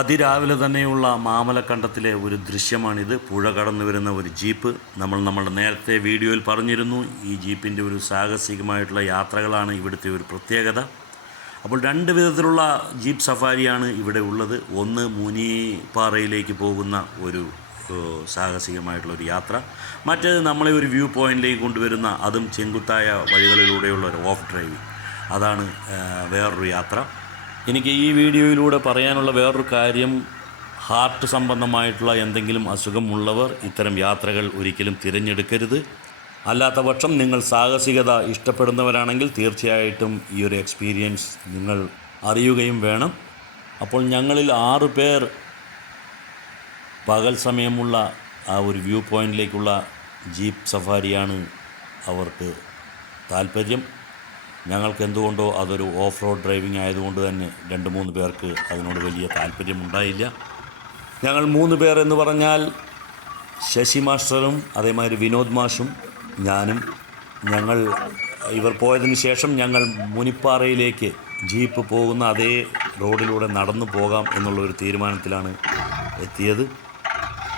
അതിരാവിലെ തന്നെയുള്ള മാമലക്കണ്ടത്തിലെ ഒരു ദൃശ്യമാണിത്. പുഴ കടന്നു വരുന്ന ഒരു ജീപ്പ്. നമ്മളുടെ നേരത്തെ വീഡിയോയിൽ പറഞ്ഞിരുന്നു, ഈ ജീപ്പിൻ്റെ ഒരു സാഹസികമായിട്ടുള്ള യാത്രകളാണ് ഇവിടുത്തെ ഒരു പ്രത്യേകത. അപ്പോൾ രണ്ട് വിധത്തിലുള്ള ജീപ്പ് സഫാരിയാണ് ഇവിടെ ഉള്ളത്. ഒന്ന് മുനിപ്പാറയിലേക്ക് പോകുന്ന ഒരു സാഹസികമായിട്ടുള്ളൊരു യാത്ര, മറ്റേത് നമ്മളെ ഒരു വ്യൂ പോയിൻറ്റിലേക്ക് കൊണ്ടുവരുന്ന, അതും ചെങ്കുത്തായ വഴികളിലൂടെയുള്ള ഒരു ഓഫ് ഡ്രൈവിംഗ്. അതാണ് വേറൊരു യാത്ര. എനിക്ക് ഈ വീഡിയോയിലൂടെ പറയാനുള്ള വേറൊരു കാര്യം, ഹാർട്ട് സംബന്ധമായിട്ടുള്ള എന്തെങ്കിലും അസുഖമുള്ളവർ ഇത്തരം യാത്രകൾ ഒരിക്കലും തിരഞ്ഞെടുക്കരുത്. അല്ലാത്ത പക്ഷം നിങ്ങൾ സാഹസികത ഇഷ്ടപ്പെടുന്നവരാണെങ്കിൽ തീർച്ചയായിട്ടും ഈ ഒരു എക്സ്പീരിയൻസ് നിങ്ങൾ അറിയുകയും വേണം. അപ്പോൾ ഞങ്ങളിൽ 6 പേർ പകൽ സമയമുള്ള ആ ഒരു വ്യൂ പോയിൻറ്റിലേക്കുള്ള ജീപ്പ് സഫാരിയാണ് അവർക്ക് താല്പര്യം. ഞങ്ങൾക്ക് എന്തുകൊണ്ടോ അതൊരു ഓഫ് റോഡ് ഡ്രൈവിംഗ് ആയതുകൊണ്ട് തന്നെ 2-3 പേർക്ക് അതിനോട് വലിയ താല്പര്യമുണ്ടായില്ല. ഞങ്ങൾ 3 പേർ എന്ന് പറഞ്ഞാൽ ശശി മാസ്റ്ററും അതേമാതിരി വിനോദ് മാഷും ഞാനും. ഇവർ പോയതിന് ശേഷം ഞങ്ങൾ മുനിപ്പാറയിലേക്ക് ജീപ്പ് പോകുന്ന അതേ റോഡിലൂടെ നടന്നു പോകാം എന്നുള്ളൊരു തീരുമാനത്തിലാണ് എത്തിയത്.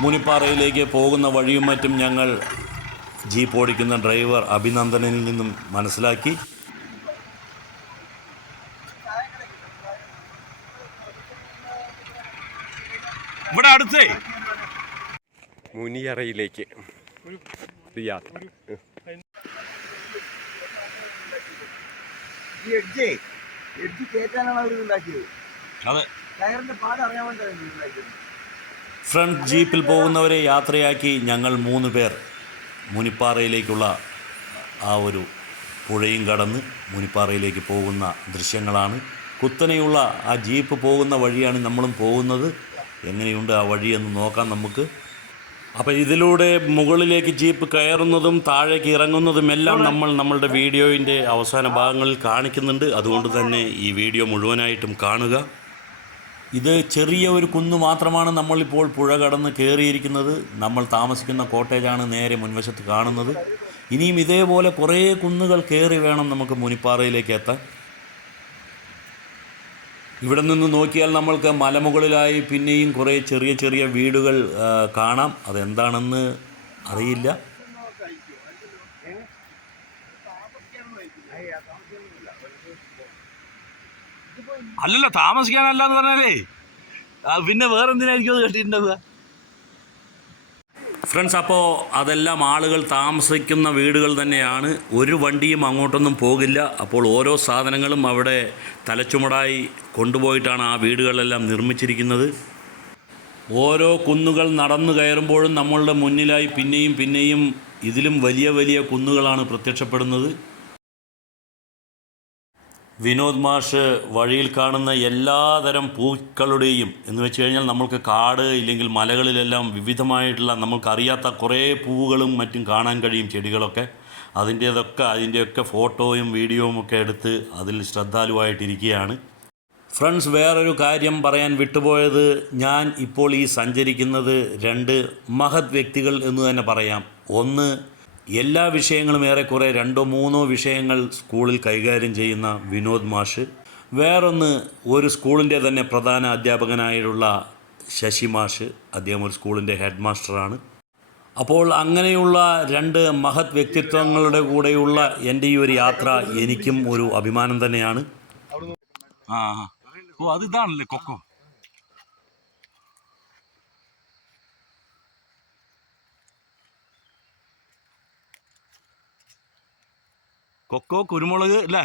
മുനിപ്പാറയിലേക്ക് പോകുന്ന വഴിയും മറ്റും ഞങ്ങൾ ജീപ്പ് ഓടിക്കുന്ന ഡ്രൈവർ അഭിനന്ദനിൽ നിന്നും മനസ്സിലാക്കി. ഇവിടെ അടുത്തേ മുനിയറയിലേക്ക് യാത്ര. ഫ്രണ്ട് ജീപ്പിൽ പോകുന്നവരെ യാത്രയാക്കി ഞങ്ങൾ 3 പേർ മുനിപ്പാറയിലേക്കുള്ള ആ ഒരു പുഴയും കടന്ന് മുനിപ്പാറയിലേക്ക് പോകുന്ന ദൃശ്യങ്ങളാണ്. കുത്തനെയുള്ള ആ ജീപ്പ് പോകുന്ന വഴിയാണ് നമ്മളും പോകുന്നത്. എങ്ങനെയുണ്ട് ആ വഴിയെന്ന് നോക്കാം നമുക്ക്. അപ്പോൾ ഇതിലൂടെ മുകളിലേക്ക് ജീപ്പ് കയറുന്നതും താഴേക്ക് ഇറങ്ങുന്നതുമെല്ലാം നമ്മളുടെ വീഡിയോയിൻ്റെ അവസാന ഭാഗങ്ങളിൽ കാണിക്കുന്നുണ്ട്. അതുകൊണ്ട് തന്നെ ഈ വീഡിയോ മുഴുവനായിട്ടും കാണുക. ഇത് ചെറിയ ഒരു കുന്ന് മാത്രമാണ് നമ്മളിപ്പോൾ പുഴ കടന്ന് കയറിയിരിക്കുന്നത്. നമ്മൾ താമസിക്കുന്ന കോട്ടേജാണ് നേരെ മുൻവശത്ത് കാണുന്നത്. ഇനിയും ഇതേപോലെ കുറേ കുന്നുകൾ കയറി വേണം നമുക്ക് മുനിപ്പാറയിലേക്ക് എത്താൻ. ഇവിടെ നിന്ന് നോക്കിയാൽ നമ്മൾക്ക് മലമുകളിലായി പിന്നെയും കുറേ ചെറിയ ചെറിയ വീടുകൾ കാണാം. അതെന്താണെന്ന് അറിയില്ല. അല്ലല്ല, താമസിക്കാനല്ല എന്ന് പറഞ്ഞാലേ പിന്നെ വേറെന്തിനായിരിക്കും അത് കെട്ടിയിട്ടുണ്ടാവുക ഫ്രണ്ട്സ്. അപ്പോൾ അതെല്ലാം ആളുകൾ താമസിക്കുന്ന വീടുകൾ തന്നെയാണ്. ഒരു വണ്ടിയും അങ്ങോട്ടൊന്നും പോകില്ല. അപ്പോൾ ഓരോ സാധനങ്ങളും അവിടെ തലച്ചുമടായി കൊണ്ടുപോയിട്ടാണ് ആ വീടുകളെല്ലാം നിർമ്മിച്ചിരിക്കുന്നത്. ഓരോ കുന്നുകൾ നടന്നു കയറുമ്പോഴും നമ്മളുടെ മുന്നിലായി പിന്നെയും പിന്നെയും ഇതിലും വലിയ വലിയ കുന്നുകളാണ് പ്രത്യക്ഷപ്പെടുന്നത്. വിനോദ് മാഷ് വഴിയിൽ കാണുന്ന എല്ലാതരം പൂക്കളുടെയും എന്ന് വെച്ച് കഴിഞ്ഞാൽ നമ്മൾക്ക് കാട് ഇല്ലെങ്കിൽ മലകളിലെല്ലാം വിവിധമായിട്ടുള്ള നമ്മൾക്കറിയാത്ത കുറേ പൂവുകളും മറ്റും കാണാൻ കഴിയും, ചെടികളൊക്കെ. അതിൻ്റെയൊക്കെ ഫോട്ടോയും വീഡിയോയും ഒക്കെ എടുത്ത് അതിൽ ശ്രദ്ധാലുവായിട്ടിരിക്കുകയാണ്. ഫ്രണ്ട്സ്, വേറൊരു കാര്യം പറയാൻ വിട്ടുപോയത്, ഞാൻ ഇപ്പോൾ ഈ സഞ്ചരിക്കുന്നത് 2 മഹത് വ്യക്തികൾ എന്ന് തന്നെ പറയാം. ഒന്ന്, എല്ലാ വിഷയങ്ങളും ഏറെക്കുറെ 2-3 വിഷയങ്ങൾ സ്കൂളിൽ കൈകാര്യം ചെയ്യുന്ന വിനോദ് മാഷ്. വേറൊന്ന്, ഒരു സ്കൂളിൻ്റെ തന്നെ പ്രധാന അധ്യാപകനായിട്ടുള്ള ശശി മാഷ്. അദ്ദേഹം ഒരു സ്കൂളിൻ്റെ ഹെഡ് മാസ്റ്ററാണ്. അപ്പോൾ അങ്ങനെയുള്ള 2 മഹത് വ്യക്തിത്വങ്ങളുടെ കൂടെയുള്ള എൻ്റെ ഈ ഒരു യാത്ര എനിക്കും ഒരു അഭിമാനം തന്നെയാണ്. അത് ഇതാണല്ലേ കൊക്കോ. കൊക്കോ, കുരുമുളക് അല്ലേ,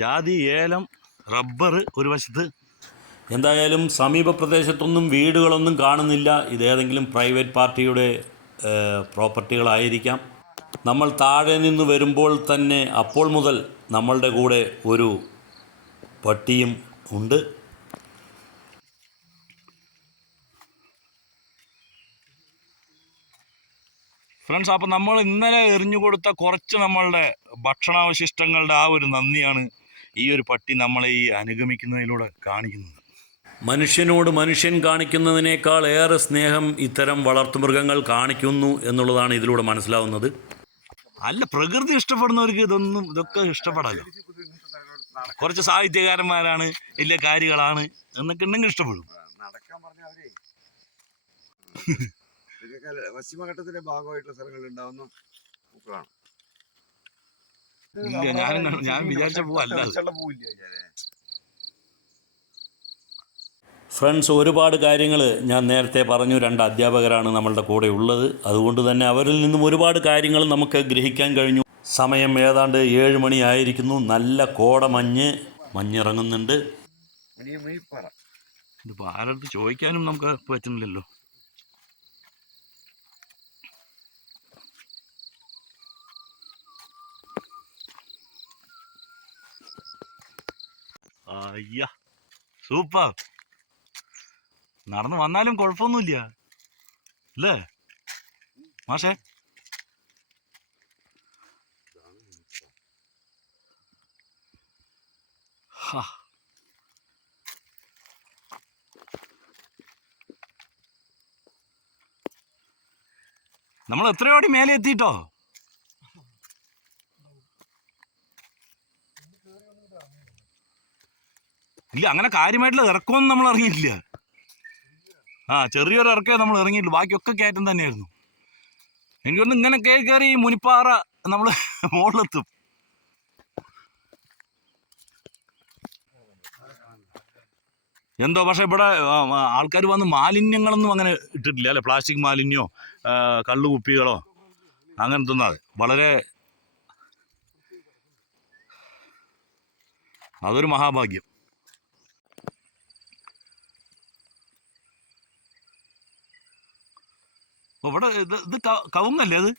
ജാതി, ഏലം, റബ്ബർ ഒരു വശത്ത്. എന്തായാലും സമീപ പ്രദേശത്തൊന്നും വീടുകളൊന്നും കാണുന്നില്ല. ഇതേതെങ്കിലും പ്രൈവറ്റ് പാർട്ടിയുടെ പ്രോപ്പർട്ടികളായിരിക്കാം. നമ്മൾ താഴെ നിന്ന് വരുമ്പോൾ തന്നെ അപ്പോൾ മുതൽ നമ്മളുടെ കൂടെ ഒരു പട്ടിയും ഉണ്ട്. ഫ്രണ്ട്സ്, അപ്പോൾ നമ്മൾ ഇന്നലെ എറിഞ്ഞു കൊടുത്ത കുറച്ച് നമ്മളുടെ ഭക്ഷണാവശിഷ്ടങ്ങളുടെ ആ ഒരു നന്ദിയാണ് ഈ ഒരു പട്ടി നമ്മളെ ഈ അനുഗമിക്കുന്നതിലൂടെ കാണിക്കുന്നത്. മനുഷ്യനോട് മനുഷ്യൻ കാണിക്കുന്നതിനേക്കാൾ ഏറെ സ്നേഹം ഇത്തരം വളർത്തുമൃഗങ്ങൾ കാണിക്കുന്നു എന്നുള്ളതാണ് ഇതിലൂടെ മനസ്സിലാവുന്നത്. അല്ല, പ്രകൃതി ഇഷ്ടപ്പെടുന്നവർക്ക് ഇതൊക്കെ ഇഷ്ടപ്പെടാലോ. കുറച്ച് സാഹിത്യകാരന്മാരാണ്, വലിയ കാര്യങ്ങളാണ് എന്നൊക്കെ ഉണ്ടെങ്കിൽ ഇഷ്ടപ്പെടും. നടക്കാൻ പറഞ്ഞ അവരെ പശ്ചിമഘട്ടത്തിന്റെ ഭാഗമായിട്ടുള്ള സ്ഥലങ്ങളിൽ ഉണ്ടാവുന്ന പൂക്കളാണ്. ഇല്ല, ഞാൻ വിചാരിച്ച പൂവല്ല. ഫ്രണ്ട്സ്, ഒരുപാട് കാര്യങ്ങൾ ഞാൻ നേരത്തെ പറഞ്ഞു. 2 അധ്യാപകരാണ് നമ്മളുടെ കൂടെ ഉള്ളത്. അതുകൊണ്ട് തന്നെ അവരിൽ നിന്നും ഒരുപാട് കാര്യങ്ങൾ നമുക്ക് ഗ്രഹിക്കാൻ കഴിഞ്ഞു. സമയം ഏതാണ്ട് 7 മണിയായിരിക്കുന്നു. നല്ല മഞ്ഞിറങ്ങുന്നുണ്ട്. ഇതിപ്പോൾ ആരടുത്ത് ചോദിക്കാനും നമുക്ക് പറ്റുന്നില്ലല്ലോ. അയ്യ, സൂപ്പർ. നടന്നു വന്നാലും കുഴപ്പമൊന്നുമില്ല അല്ലേ മാഷേ? നമ്മൾ എത്രയോടി മേലെ എത്തിയിട്ടോ? ഇല്ല, അങ്ങനെ കാര്യമായിട്ടുള്ള ഇറക്കമൊന്നും നമ്മൾ ഇറങ്ങിയിട്ടില്ല. ചെറിയൊരു ഇറക്കേ നമ്മൾ ഇറങ്ങിയിട്ടില്ല. ബാക്കിയൊക്കെ കയറ്റം തന്നെയായിരുന്നു. എനിക്കൊന്ന് ഇങ്ങനെ കയറി മുനിപ്പാറ നമ്മൾ മുകളിലെത്തും. എന്തോ പക്ഷെ ഇവിടെ ആൾക്കാർ വന്ന് മാലിന്യങ്ങളൊന്നും അങ്ങനെ ഇട്ടിട്ടില്ല അല്ലെ? പ്ലാസ്റ്റിക് മാലിന്യമോ കള്ളുകുപ്പികളോ അങ്ങനത്തെ ഒന്നും. വളരെ അതൊരു മഹാഭാഗ്യം. ഇവിടെ ഇത് കവുങ്ങല്ലേ? അത്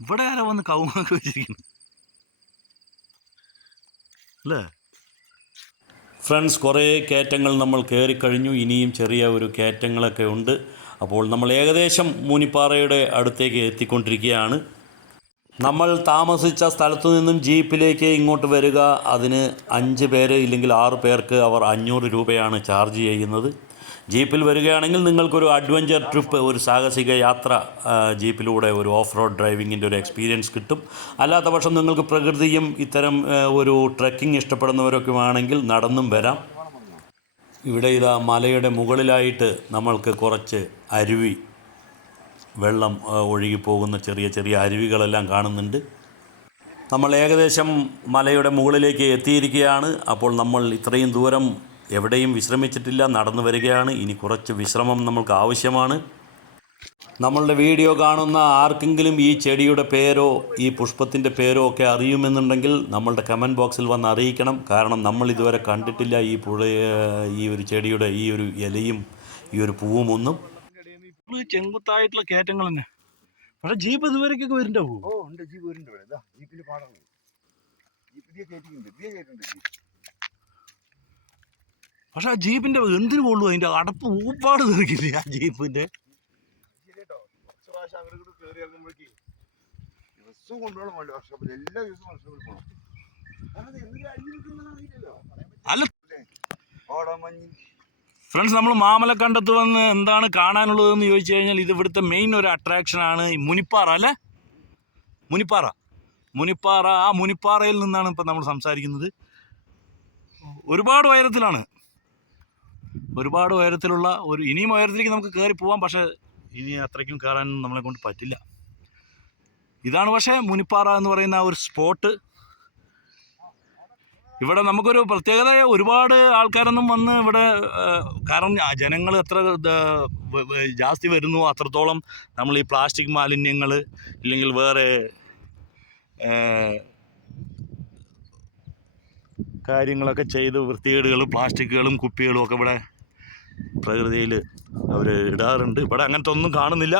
ഇവിടെ ആരാ വന്ന് കവുങ്ങൊക്കെ വെച്ചിരിക്കുന്നു അല്ലേ? ഫ്രണ്ട്സ്, കുറേ കയറ്റങ്ങൾ നമ്മൾ കയറിക്കഴിഞ്ഞു. ഇനിയും ചെറിയ ഒരു കയറ്റങ്ങളൊക്കെ ഉണ്ട്. അപ്പോൾ നമ്മൾ ഏകദേശം മുനിപ്പാറയുടെ അടുത്തേക്ക് എത്തിക്കൊണ്ടിരിക്കുകയാണ്. നമ്മൾ താമസിച്ച സ്ഥലത്തു നിന്നും ജീപ്പിലേക്ക് ഇങ്ങോട്ട് വരിക, അതിന് 5 പേര് ഇല്ലെങ്കിൽ 6 പേർക്ക് അവർ 500 രൂപയാണ് ചാർജ് ചെയ്യുന്നത്. ജീപ്പിൽ വരികയാണെങ്കിൽ നിങ്ങൾക്കൊരു അഡ്വഞ്ചർ ട്രിപ്പ്, ഒരു സാഹസിക യാത്ര ജീപ്പിലൂടെ ഒരു ഓഫ് റോഡ് ഡ്രൈവിങ്ങിൻ്റെ ഒരു എക്സ്പീരിയൻസ് കിട്ടും. അല്ലാത്ത പക്ഷം നിങ്ങൾക്ക് പ്രകൃതിയും ഇത്തരം ഒരു ട്രെക്കിംഗ് ഇഷ്ടപ്പെടുന്നവരൊക്കെ ആണെങ്കിൽ നടന്നും വരാം. ഇവിടെ ഇതാ മലയുടെ മുകളിലായിട്ട് നമ്മൾക്ക് കുറച്ച് വെള്ളം ഒഴുകിപ്പോകുന്ന ചെറിയ ചെറിയ അരുവികളെല്ലാം കാണുന്നുണ്ട്. നമ്മൾ ഏകദേശം മലയുടെ മുകളിലേക്ക് എത്തിയിരിക്കുകയാണ്. അപ്പോൾ നമ്മൾ ഇത്രയും ദൂരം എവിടെയും വിശ്രമിച്ചിട്ടില്ല, നടന്നു വരികയാണ്. ഇനി കുറച്ച് വിശ്രമം നമ്മൾക്ക് ആവശ്യമാണ്. നമ്മളുടെ വീഡിയോ കാണുന്ന ആർക്കെങ്കിലും ഈ ചെടിയുടെ പേരോ ഈ പുഷ്പത്തിൻ്റെ പേരോ ഒക്കെ അറിയുമെന്നുണ്ടെങ്കിൽ നമ്മളുടെ കമൻറ്റ് ബോക്സിൽ വന്ന് അറിയിക്കണം. കാരണം നമ്മൾ ഇതുവരെ കണ്ടിട്ടില്ല ഈ ഒരു ചെടിയുടെ ഈ ഒരു ഇലയും ഈ ഒരു പൂവും ഒന്നും. ചെങ്കുത്തായിട്ടുള്ള കയറ്റങ്ങൾ തന്നെ. പക്ഷെ ജീപ്പ് ഇതുവരെയൊക്കെ വരുന്നുണ്ടാവോ? ജീപ്പ് വരുന്നുണ്ട്. ജീപ്പിന്റെ പാടാണ്. പക്ഷെ ആ ജീപ്പിന്റെ എന്തിനു കൊള്ളു? അതിന്റെ അടപ്പ് ഊപ്പാട് തീർക്കില്ലേ ആ ജീപ്പിന്റെ? അല്ല ഫ്രണ്ട്സ്, നമ്മൾ മാമലക്കണ്ടത്ത് വന്ന് എന്താണ് കാണാനുള്ളതെന്ന് ചോദിച്ചു കഴിഞ്ഞാൽ ഇത് ഇവിടുത്തെ മെയിൻ ഒരു അട്രാക്ഷനാണ് ഈ മുനിപ്പാറ അല്ലേ? മുനിപ്പാറ. ആ മുനിപ്പാറയിൽ നിന്നാണ് ഇപ്പം നമ്മൾ സംസാരിക്കുന്നത്. ഒരുപാട് ഉയരത്തിലുള്ള ഇനിയും ഉയരത്തിലേക്ക് നമുക്ക് കയറി പോവാം. പക്ഷേ ഇനി അത്രയ്ക്കും കയറാനൊന്നും നമ്മളെ കൊണ്ട് പറ്റില്ല. ഇതാണ് പക്ഷേ മുനിപ്പാറ എന്ന് പറയുന്ന ആ ഒരു സ്പോട്ട്. ഇവിടെ നമുക്കൊരു പ്രത്യേകത, ഒരുപാട് ആൾക്കാരൊന്നും വന്ന് ഇവിടെ, കാരണം ജനങ്ങൾ എത്ര ജാസ്തി വരുന്നു അത്രത്തോളം നമ്മൾ ഈ പ്ലാസ്റ്റിക് മാലിന്യങ്ങൾ ഇല്ലെങ്കിൽ വേറെ കാര്യങ്ങളൊക്കെ ചെയ്ത് വൃത്തികേടുകളും പ്ലാസ്റ്റിക്കുകളും കുപ്പികളും ഒക്കെ ഇവിടെ പ്രകൃതിയിൽ അവർ ഇടാറുണ്ട്. ഇവിടെ അങ്ങനത്തെ ഒന്നും കാണുന്നില്ല.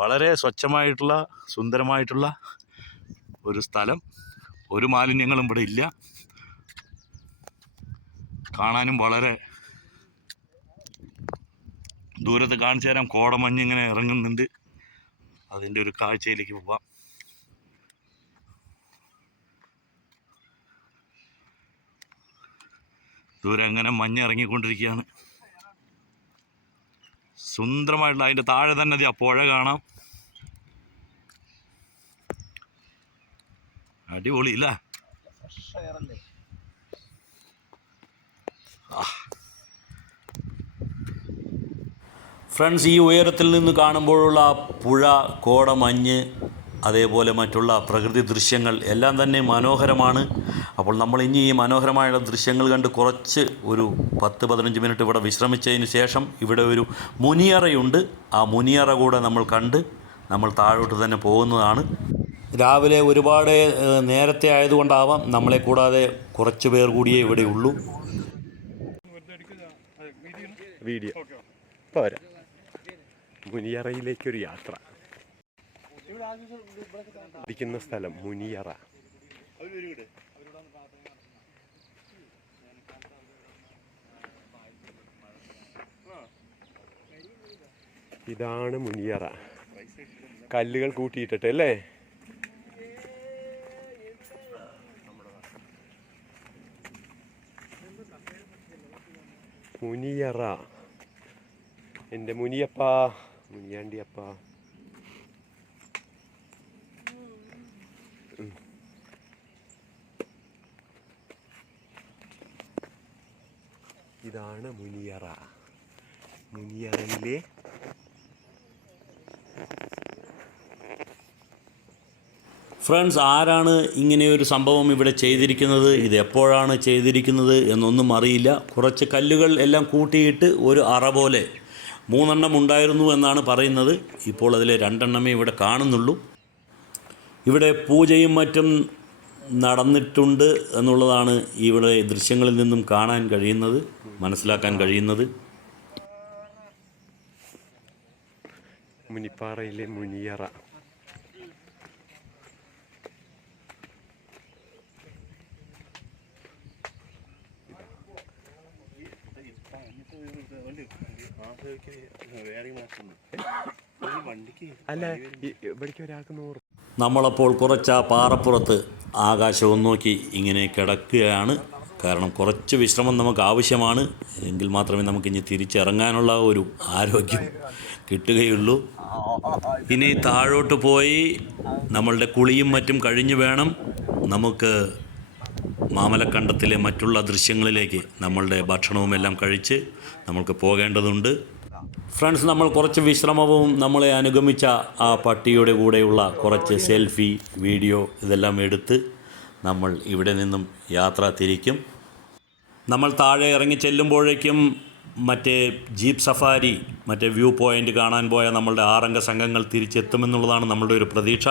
വളരെ സ്വച്ഛമായിട്ടുള്ള സുന്ദരമായിട്ടുള്ള ഒരു സ്ഥലം. ഒരു മാലിന്യങ്ങളും ഇവിടെ ഇല്ല. കാണാനും വളരെ ദൂരത്ത് കാണിച്ചു തരാം. കോടമഞ്ഞിങ്ങനെ ഇറങ്ങുന്നുണ്ട്. അതിൻ്റെ ഒരു കാഴ്ചയിലേക്ക് പോവാം. ദൂരെ അങ്ങനെ മഞ്ഞ് ഇറങ്ങിക്കൊണ്ടിരിക്കുകയാണ്. സുന്ദരമായിട്ടുള്ള അതിൻ്റെ താഴെ തന്നെ ആ പുഴ കാണാം. അടിപൊളി ഇല്ല? ഫ്രണ്ട്സ്, ഈ ഉയരത്തിൽ നിന്ന് കാണുമ്പോഴുള്ള പുഴ, കോടമഞ്ഞ്, അതേപോലെ മറ്റുള്ള പ്രകൃതി ദൃശ്യങ്ങൾ എല്ലാം തന്നെ മനോഹരമാണ്. അപ്പോൾ നമ്മൾ ഇനി ഈ മനോഹരമായ ദൃശ്യങ്ങൾ കണ്ട് കുറച്ച് ഒരു 10-15 മിനിറ്റ് ഇവിടെ വിശ്രമിച്ചതിന് ശേഷം ഇവിടെ ഒരു മുനിയറയുണ്ട്. ആ മുനിയറ കൂടെ നമ്മൾ കണ്ട് നമ്മൾ താഴോട്ട് തന്നെ പോകുന്നതാണ്. രാവിലെ ഒരുപാട് നേരത്തെ ആയതുകൊണ്ടാവാം നമ്മളെ കൂടാതെ കുറച്ച് പേർ കൂടിയേ ഇവിടെ ഉള്ളൂ. വീഡിയോ പോരാ. മുനിയറയിലേക്കൊരു യാത്ര. ഇരിക്കുന്ന സ്ഥലം മുനിയറ. ഇതാണ് മുനിയറ. കല്ലുകൾ കൂട്ടിയിട്ടിട്ട് അല്ലേ? മുനിയറ. എൻ്റെ മുനിയപ്പ, മുനിയാണ്ടിയപ്പ. ഇതാണ് മുനിയറ. മുനിയറയിലെ ഫ്രണ്ട്സ്, ആരാണ് ഇങ്ങനെയൊരു സംഭവം ഇവിടെ ചെയ്തിരിക്കുന്നത്, ഇത് എപ്പോഴാണ് ചെയ്തിരിക്കുന്നത് എന്നൊന്നും അറിയില്ല. കുറച്ച് കല്ലുകൾ എല്ലാം കൂട്ടിയിട്ട് ഒരു അറ പോലെ 3 എണ്ണം ഉണ്ടായിരുന്നു എന്നാണ് പറയുന്നത്. ഇപ്പോൾ അതിലെ 2 എണ്ണമേ ഇവിടെ കാണുന്നുള്ളൂ. ഇവിടെ പൂജയും മറ്റും നടന്നിട്ടുണ്ട് എന്നുള്ളതാണ് ഇവിടെ ദൃശ്യങ്ങളിൽ നിന്നും കാണാൻ കഴിയുന്നത്, മനസ്സിലാക്കാൻ കഴിയുന്നത്. മുനിപ്പാറയിലെ മുനിയറ. അല്ല, ഇവിടേക്ക് ഒരാൾക്ക് 100. നമ്മളപ്പോൾ കുറച്ച് ആ പാറപ്പുറത്ത് ആകാശവും നോക്കി ഇങ്ങനെ കിടക്കുകയാണ്. കാരണം കുറച്ച് വിശ്രമം നമുക്ക് ആവശ്യമാണ്. എങ്കിൽ മാത്രമേ നമുക്ക് ഇനി തിരിച്ചിറങ്ങാനുള്ള ഒരു ആരോഗ്യം കിട്ടുകയുള്ളൂ. ഇനി താഴോട്ട് പോയി നമ്മളുടെ കുളിയും മറ്റും കഴിഞ്ഞ് വേണം നമുക്ക് മാമലക്കണ്ടത്തിലെ മറ്റുള്ള ദൃശ്യങ്ങളിലേക്ക് നമ്മളുടെ ഭക്ഷണവും എല്ലാം കഴിച്ച് നമ്മൾക്ക് പോകേണ്ടതുണ്ട്. ഫ്രണ്ട്സ്, നമ്മൾ കുറച്ച് വിശ്രമവും നമ്മളെ അനുഗമിച്ച ആ പട്ടിയുടെ കൂടെയുള്ള കുറച്ച് സെൽഫി, വീഡിയോ ഇതെല്ലാം എടുത്ത് നമ്മൾ ഇവിടെ നിന്നും യാത്ര തിരിക്കും. നമ്മൾ താഴെ ഇറങ്ങി ചെല്ലുമ്പോഴേക്കും മറ്റേ ജീപ്പ് സഫാരി, മറ്റേ വ്യൂ പോയിൻ്റ് കാണാൻ പോയ നമ്മളുടെ 6 അംഗ സംഘങ്ങൾ തിരിച്ചെത്തുമെന്നുള്ളതാണ് നമ്മളുടെ ഒരു പ്രതീക്ഷ.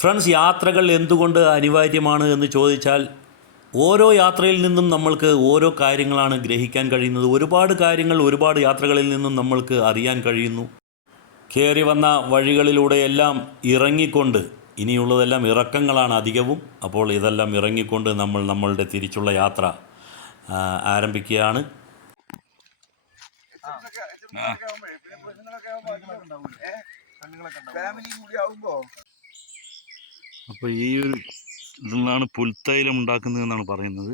ഫ്രണ്ട്സ്, യാത്രകൾ എന്തുകൊണ്ട് അനിവാര്യമാണ് എന്ന് ചോദിച്ചാൽ ഓരോ യാത്രയിൽ നിന്നും നമ്മൾക്ക് ഓരോ കാര്യങ്ങളാണ് ഗ്രഹിക്കാൻ കഴിയുന്നത്. ഒരുപാട് കാര്യങ്ങൾ ഒരുപാട് യാത്രകളിൽ നിന്നും നമ്മൾക്ക് അറിയാൻ കഴിയുന്നു. കയറി വന്ന വഴികളിലൂടെയെല്ലാം ഇറങ്ങിക്കൊണ്ട്, ഇനിയുള്ളതെല്ലാം ഇറക്കങ്ങളാണ് അധികവും. അപ്പോൾ ഇതെല്ലാം ഇറങ്ങിക്കൊണ്ട് നമ്മൾ നമ്മളുടെ തിരിച്ചുള്ള യാത്ര ആരംഭിക്കുകയാണ്. അപ്പോൾ ഈ ഒരു ഇതിൽ നിന്നാണ് പുൽത്തൈലം ഉണ്ടാക്കുന്നതെന്നാണ് പറയുന്നത്.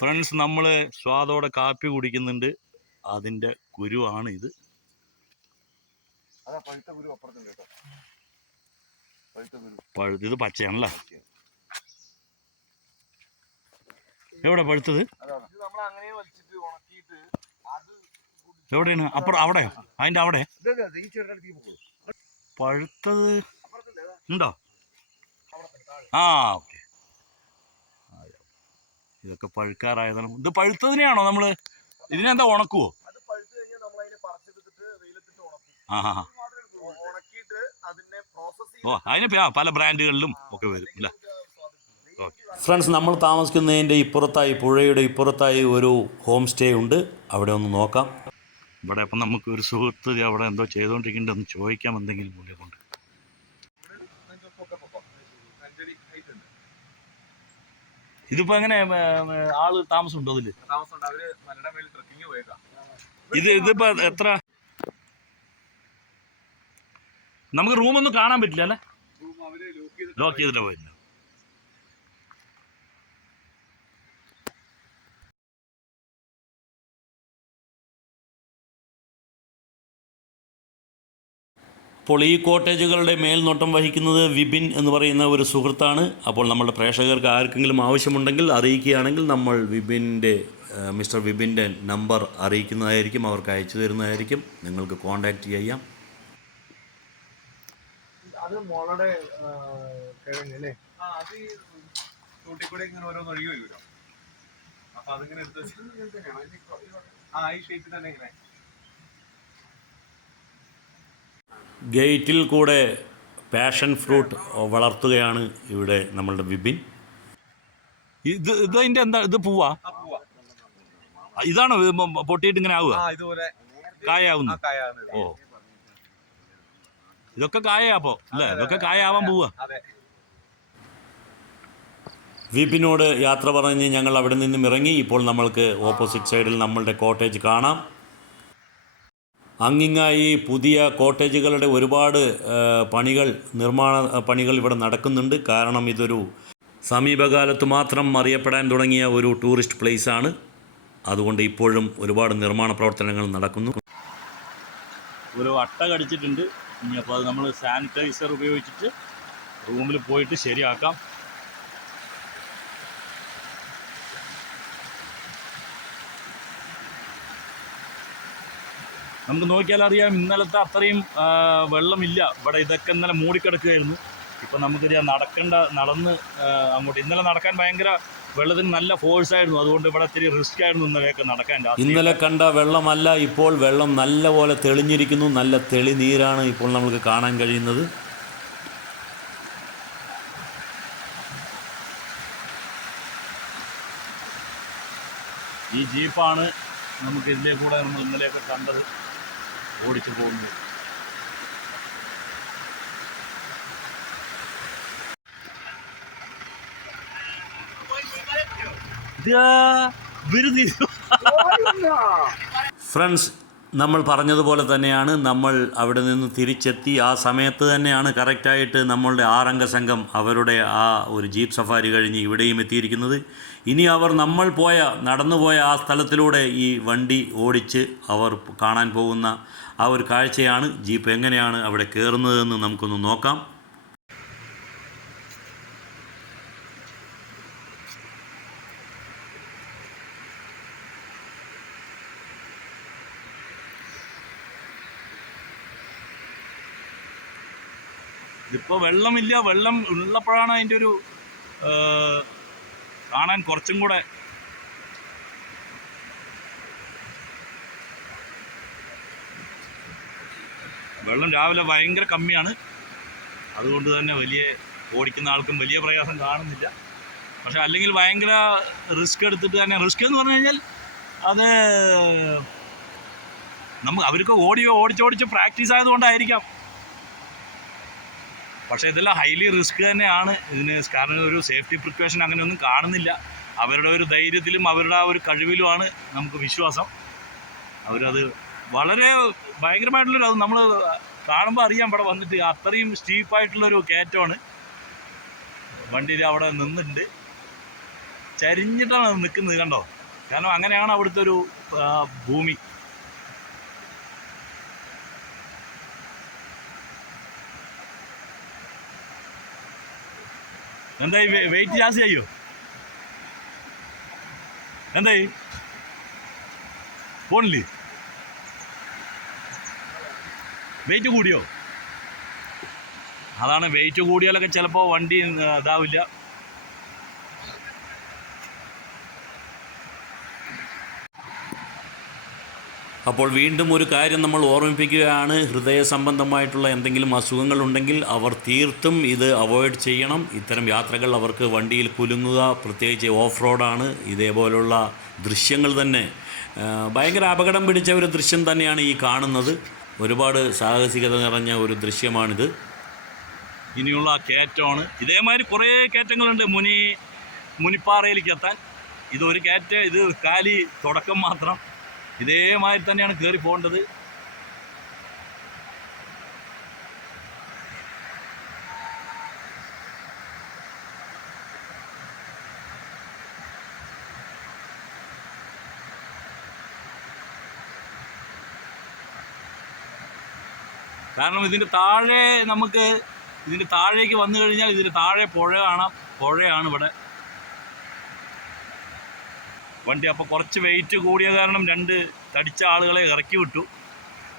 ഫ്രണ്ട്സ്, നമ്മൾ സ്വാദോടെ കാപ്പി കുടിക്കുന്നുണ്ട്. അതിൻ്റെ കുരുവാണ് ഇത്. ഇത് പച്ചയാണല്ലോ. എവിടെ പഴുത്തത്? എവിടെയാണ്? അപ്പുറം അവിടെയോ? അതിൻ്റെ അവിടെ പഴുത്തത് ഉണ്ടോ? ആ, ഓക്കെ. ഇതൊക്കെ പഴുക്കാറായതാണ്. ഇത് പഴുത്തതിനെയാണോ നമ്മൾ ഇതിനെന്താ ഉണക്കുവോ? ആ ആ. ഓ, അതിന് പല ബ്രാൻഡുകളിലും ഒക്കെ വരും അല്ലേ? ഫ്രണ്ട്സ്, നമ്മൾ താമസിക്കുന്നതിൻ്റെ ഇപ്പുറത്തായി, പുഴയുടെ ഇപ്പുറത്തായി ഒരു ഹോം സ്റ്റേ ഉണ്ട്. അവിടെ ഒന്ന് നോക്കാം. ഇവിടെ അപ്പം നമുക്ക് ഒരു സുഹൃത്ത് അവിടെ എന്തോ ചെയ്തുകൊണ്ടിരിക്കുന്നുണ്ടെന്ന് ചോദിക്കാം, എന്തെങ്കിലും മൂല്യം കൊണ്ട്. ഇതിപ്പോ എങ്ങനെ ആള് താമസമുണ്ടോ അതില്? ഇതിപ്പോ എത്ര? നമുക്ക് റൂമൊന്നും കാണാൻ പറ്റില്ല അല്ലേ? ലോക്ക് ചെയ്തിട്ട് പോയില്ല. അപ്പോൾ ഈ കോട്ടേജുകളുടെ മേൽനോട്ടം വഹിക്കുന്നത് വിപിൻ എന്ന് പറയുന്ന ഒരു സുഹൃത്താണ്. അപ്പോൾ നമ്മളുടെ പ്രേക്ഷകർക്ക് ആർക്കെങ്കിലും ആവശ്യമുണ്ടെങ്കിൽ അറിയിക്കുകയാണെങ്കിൽ നമ്മൾ മിസ്റ്റർ വിപിൻ്റെ നമ്പർ അറിയിക്കുന്നതായിരിക്കും, അവർക്ക് അയച്ചു തരുന്നതായിരിക്കും. നിങ്ങൾക്ക് കോൺടാക്റ്റ് ചെയ്യാം. അത് മുളയുടെ കിഴങ്ങല്ലേ? അത് ഈ കൂട്ടിക്കൂടെ ഇങ്ങനെ ഓരോന്ന് ഒഴുകി വരുമല്ലോ. അപ്പൊ അതിങ്ങനെ എടുത്ത് ഈ ഷേപ്പിൽ തന്നെ ഇങ്ങനെ ഗേറ്റിൽ കൂടെ പാഷൻ ഫ്രൂട്ട് വളർത്തുകയാണ് ഇവിടെ നമ്മളുടെ വിപിൻ. ഇതിൻ്റെ എന്താ, ഇത് പൂവാ? ഇതാണോ പൊട്ടിയിട്ട് ഇങ്ങനെ ആവുക, ഇതുപോലെ കായാവുന്നു? ഓ, ഇതൊക്കെ കായപ്പോ അല്ലേ? ഇതൊക്കെ കായാവാൻ പോവുക. വിപിനോട് യാത്ര പറഞ്ഞ് ഞങ്ങൾ അവിടെ നിന്നും ഇറങ്ങി. ഇപ്പോൾ നമ്മൾക്ക് ഓപ്പോസിറ്റ് സൈഡിൽ നമ്മളുടെ കോട്ടേജ് കാണാം. അങ്ങിങ്ങായി പുതിയ കോട്ടേജുകളുടെ ഒരുപാട് നിർമ്മാണ പണികൾ ഇവിടെ നടക്കുന്നുണ്ട്. കാരണം ഇതൊരു സമീപകാലത്ത് മാത്രം അറിയപ്പെടാൻ തുടങ്ങിയ ഒരു ടൂറിസ്റ്റ് പ്ലേസാണ്. അതുകൊണ്ട് ഇപ്പോഴും ഒരുപാട് നിർമ്മാണ പ്രവർത്തനങ്ങൾ നടക്കുന്നു. ഒരു അട്ട കടിച്ചിട്ടുണ്ട്. ഇനി അപ്പോൾ അത് നമ്മൾ സാനിറ്റൈസർ ഉപയോഗിച്ചിട്ട് റൂമിൽ പോയിട്ട് ശരിയാക്കാം. നമുക്ക് നോക്കിയാൽ അറിയാം, ഇന്നലത്തെ അത്രയും വെള്ളമില്ല ഇവിടെ. ഇതൊക്കെ ഇന്നലെ മൂടിക്കിടക്കുകയായിരുന്നു. ഇപ്പം നമുക്കറിയാം നടന്ന് അങ്ങോട്ട്. ഇന്നലെ നടക്കാൻ ഭയങ്കര വെള്ളത്തിന് നല്ല ഫോഴ്സായിരുന്നു. അതുകൊണ്ട് ഇവിടെ ഇത്തിരി റിസ്ക് ആയിരുന്നു ഇന്നലെയൊക്കെ നടക്കാൻ. ഇന്നലെ കണ്ട വെള്ളമല്ല ഇപ്പോൾ. വെള്ളം നല്ല പോലെ തെളിഞ്ഞിരിക്കുന്നു. നല്ല തെളിനീരാണ് ഇപ്പോൾ നമുക്ക് കാണാൻ കഴിയുന്നത്. ഈ ജീപ്പാണ് നമുക്ക് ഇതിലെ കൂടെ നമ്മൾ ഇന്നലെയൊക്കെ കണ്ടത് ഓടിച്ചു പോകുന്നത്. ഫ്രണ്ട്സ്, നമ്മൾ പറഞ്ഞതുപോലെ തന്നെയാണ്. നമ്മൾ അവിടെ നിന്ന് തിരിച്ചെത്തി. ആ സമയത്ത് തന്നെയാണ് കറക്റ്റായിട്ട് നമ്മളുടെ 6 അംഗ സംഘം അവരുടെ ആ ഒരു ജീപ്പ് സഫാരി കഴിഞ്ഞ് ഇവിടെയും എത്തിയിരിക്കുന്നത്. ഇനി അവർ നടന്നുപോയ ആ സ്ഥലത്തിലൂടെ ഈ വണ്ടി ഓടിച്ച് അവർ കാണാൻ പോകുന്ന ആ ഒരു കാഴ്ചയാണ്. ജീപ്പ് എങ്ങനെയാണ് അവിടെ കയറുന്നതെന്ന് നമുക്കൊന്ന് നോക്കാം. ഇതിപ്പോൾ വെള്ളമില്ല. വെള്ളം ഉള്ളപ്പോഴാണ് അതിൻ്റെ ഒരു കാണാൻ കുറച്ചും കൂടെ. വെള്ളം രാവിലെ ഭയങ്കര കമ്മിയാണ്. അതുകൊണ്ട് തന്നെ ഓടിക്കുന്ന ആൾക്കും വലിയ പ്രയാസം കാണുന്നില്ല. പക്ഷെ അല്ലെങ്കിൽ ഭയങ്കര റിസ്ക് എടുത്തിട്ട് തന്നെ, റിസ്ക് എന്ന് പറഞ്ഞു കഴിഞ്ഞാൽ അത് അവർക്ക് ഓടിച്ച് പ്രാക്ടീസ് ആയതുകൊണ്ടായിരിക്കാം. പക്ഷേ ഇതെല്ലാം ഹൈലി റിസ്ക് തന്നെയാണ് ഇതിന്. കാരണം ഒരു സേഫ്റ്റി പ്രിക്കോഷൻ അങ്ങനെയൊന്നും കാണുന്നില്ല. അവരുടെ ഒരു ധൈര്യത്തിലും അവരുടെ ആ ഒരു കഴിവിലുമാണ് നമുക്ക് വിശ്വാസം. അവരത് വളരെ ഭയങ്കരമായിട്ടുള്ളൊരു, അത് നമ്മൾ കാണുമ്പോൾ അറിയാം ഇവിടെ വന്നിട്ട് അത്രയും സ്റ്റീപ്പായിട്ടുള്ളൊരു കയറ്റമാണ്. വണ്ടി അവിടെ നിന്നിട്ടുണ്ട്, ചരിഞ്ഞിട്ടാണ് നിൽക്കുന്നത്, കണ്ടോ? കാരണം അങ്ങനെയാണ് അവിടുത്തെ ഒരു ഭൂമി. എന്തായി വെയിറ്റ് ജാസ്തി ചെയ്യോ? എന്തായി പോണില്ലേ? വെയിറ്റ് കൂടിയോ? അതാണ്, വെയിറ്റ് കൂടിയാലൊക്കെ ചിലപ്പോൾ വണ്ടി ഇതാവില്ല. അപ്പോൾ വീണ്ടും ഒരു കാര്യം നമ്മൾ ഓർമ്മിപ്പിക്കുകയാണ്. ഹൃദയ സംബന്ധമായിട്ടുള്ള എന്തെങ്കിലും അസുഖങ്ങളുണ്ടെങ്കിൽ അവർ തീർത്തും ഇത് അവോയ്ഡ് ചെയ്യണം. ഇത്തരം യാത്രകൾ അവർക്ക് വണ്ടിയിൽ കുലുങ്ങുക, പ്രത്യേകിച്ച് ഓഫ് റോഡാണ്. ഇതേപോലുള്ള ദൃശ്യങ്ങൾ തന്നെ ഭയങ്കര അപകടം പിടിച്ച ഒരു ദൃശ്യം തന്നെയാണ് ഈ കാണുന്നത്. ഒരുപാട് സാഹസികത നിറഞ്ഞ ഒരു ദൃശ്യമാണിത്. ഇനിയുള്ള കയറ്റമാണ്. ഇതേമാതിരി കുറേ കയറ്റങ്ങളുണ്ട് മുനിപ്പാറയിലേക്ക് എത്താൻ. ഇതൊരു കയറ്റം, ഇത് കാലി തുടക്കം മാത്രം. ഇതേമാതിരി തന്നെയാണ് കയറി പോകേണ്ടത്. കാരണം ഇതിൻ്റെ താഴെ നമുക്ക് ഇതിൻ്റെ താഴേക്ക് വന്നു കഴിഞ്ഞാൽ ഇതിൻ്റെ താഴെ പുഴ കാണാം. പുഴയാണ് ഇവിടെ വണ്ടി. അപ്പോൾ കുറച്ച് വെയിറ്റ് കൂടിയ കാരണം 2 തടിച്ച ആളുകളെ ഇറക്കി വിട്ടു,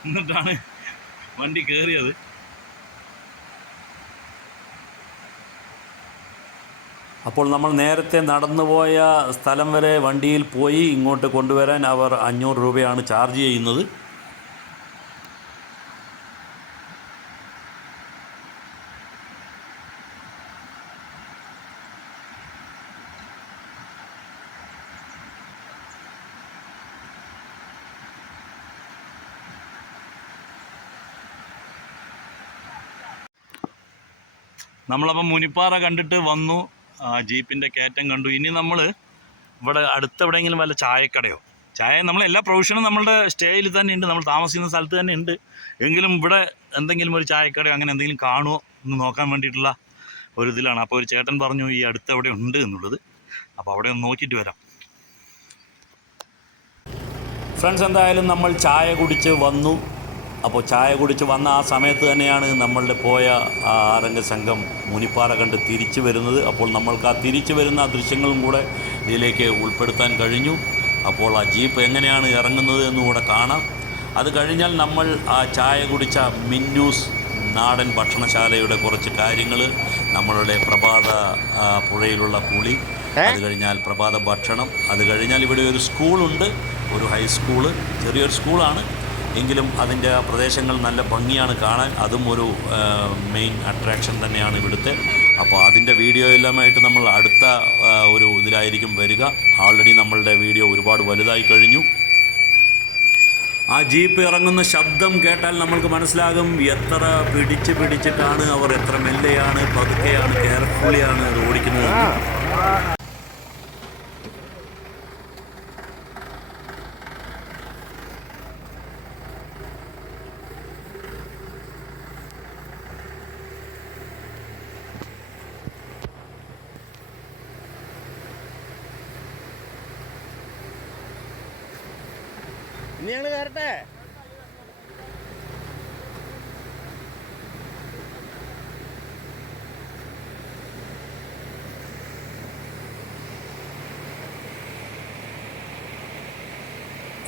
എന്നിട്ടാണ് വണ്ടി കയറിയത്. അപ്പോൾ നമ്മൾ നേരത്തെ നടന്നുപോയ സ്ഥലം വരെ വണ്ടിയിൽ പോയി ഇങ്ങോട്ട് കൊണ്ടുവരാൻ അവർ 500 രൂപയാണ് ചാർജ് ചെയ്യുന്നത്. നമ്മളപ്പം മുനിപ്പാറ കണ്ടിട്ട് വന്നു, ജീപ്പിൻ്റെ കയറ്റം കണ്ടു. ഇനി നമ്മൾ ഇവിടെ അടുത്തെവിടെയെങ്കിലും വല്ല ചായക്കടയോ, നമ്മൾ എല്ലാ പ്രൊവിഷനും നമ്മളുടെ സ്റ്റേയിൽ തന്നെ ഉണ്ട്, നമ്മൾ താമസിക്കുന്ന സ്ഥലത്ത് തന്നെ ഉണ്ട്. എങ്കിലും ഇവിടെ എന്തെങ്കിലും ഒരു ചായക്കടയോ അങ്ങനെ എന്തെങ്കിലും കാണുമോ എന്ന് നോക്കാൻ വേണ്ടിയിട്ടുള്ള ഒരു ഇതിലാണ്. അപ്പോൾ ഒരു ചേട്ടൻ പറഞ്ഞു ഈ അടുത്തെവിടെ ഉണ്ട് എന്നുള്ളത്. അപ്പോൾ അവിടെ ഒന്ന് നോക്കിയിട്ട് വരാം. ഫ്രണ്ട്സ്, എന്തായാലും നമ്മൾ ചായ കുടിച്ച് വന്നു. അപ്പോൾ ചായ കുടിച്ച് വന്ന ആ സമയത്ത് തന്നെയാണ് നമ്മളുടെ പോയ ആ ആറംഗ സംഘം മുനിപ്പാറ കണ്ട് തിരിച്ചു വരുന്നത്. അപ്പോൾ നമ്മൾക്ക് ആ തിരിച്ചു വരുന്ന ആ ദൃശ്യങ്ങളും കൂടെ ഇതിലേക്ക് ഉൾപ്പെടുത്താൻ കഴിഞ്ഞു. അപ്പോൾ ആ ജീപ്പ് എങ്ങനെയാണ് ഇറങ്ങുന്നത് എന്നുകൂടെ കാണാം. അത് കഴിഞ്ഞാൽ നമ്മൾ ആ ചായ കുടിച്ച മിന്നൂസ് നാടൻ ഭക്ഷണശാലയുടെ കുറച്ച് കാര്യങ്ങൾ, നമ്മളുടെ പ്രഭാത പുഴയിലുള്ള കുളി, അത് കഴിഞ്ഞാൽ പ്രഭാത ഭക്ഷണം, അത് കഴിഞ്ഞാൽ ഇവിടെ ഒരു സ്കൂളുണ്ട്, ഒരു ഹൈസ്കൂള്, ചെറിയൊരു സ്കൂളാണ് എങ്കിലും അതിൻ്റെ പ്രദേശങ്ങൾ നല്ല ഭംഗിയാണ് കാണാൻ. അതും ഒരു മെയിൻ അട്രാക്ഷൻ തന്നെയാണ് ഇവിടുത്തെ. അപ്പോൾ അതിൻ്റെ വീഡിയോ എല്ലാമായിട്ട് നമ്മൾ അടുത്ത ഒരു ഇതിലായിരിക്കും വരിക. ആൾറെഡി നമ്മളുടെ വീഡിയോ ഒരുപാട് വലുതായി കഴിഞ്ഞു. ആ ജീപ്പ് ഇറങ്ങുന്ന ശബ്ദം കേട്ടാൽ നമ്മൾക്ക് മനസ്സിലാകും എത്ര പിടിച്ചിട്ടാണ് അവർ, എത്ര മെല്ലെയാണ്, പതുക്കെയാണ്, കെയർഫുള്ളിയാണ് അത് ഓടിക്കുന്നത്. ഇനി ഞങ്ങൾ കയറട്ടെ.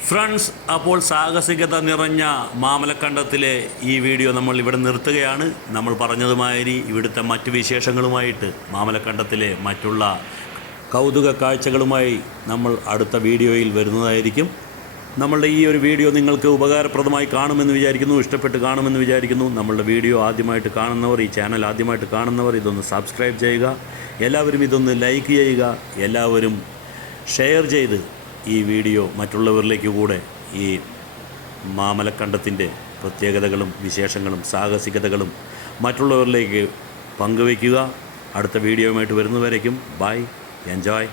ഫ്രണ്ട്സ്, അപ്പോൾ സാഹസികത നിറഞ്ഞ മാമലക്കണ്ടത്തിലെ ഈ വീഡിയോ നമ്മൾ ഇവിടെ നിർത്തുകയാണ്. നമ്മൾ പറഞ്ഞതുമാതിരി ഇവിടുത്തെ മറ്റ് വിശേഷങ്ങളുമായിട്ട്, മാമലക്കണ്ടത്തിലെ മറ്റുള്ള കൗതുക കാഴ്ചകളുമായി നമ്മൾ അടുത്ത വീഡിയോയിൽ വരുന്നതായിരിക്കും. നമ്മളുടെ ഈ ഒരു വീഡിയോ നിങ്ങൾക്ക് ഉപകാരപ്രദമായി കാണുമെന്ന് വിചാരിക്കുന്നു, ഇഷ്ടപ്പെട്ട് കാണുമെന്ന് വിചാരിക്കുന്നു. നമ്മളുടെ വീഡിയോ ആദ്യമായിട്ട് കാണുന്നവർ, ഈ ചാനൽ ആദ്യമായിട്ട് കാണുന്നവർ ഇതൊന്ന് സബ്സ്ക്രൈബ് ചെയ്യുക, എല്ലാവരും ഇതൊന്ന് ലൈക്ക് ചെയ്യുക, എല്ലാവരും ഷെയർ ചെയ്ത് ഈ വീഡിയോ മറ്റുള്ളവരിലേക്ക് കൂടെ ഈ മാമലക്കണ്ടത്തിൻ്റെ പ്രത്യേകതകളും വിശേഷങ്ങളും സാഹസികതകളും മറ്റുള്ളവരിലേക്ക് പങ്കുവയ്ക്കുക. അടുത്ത വീഡിയോയുമായിട്ട് വരുന്നവരേക്കും ബൈ, എൻജോയ്.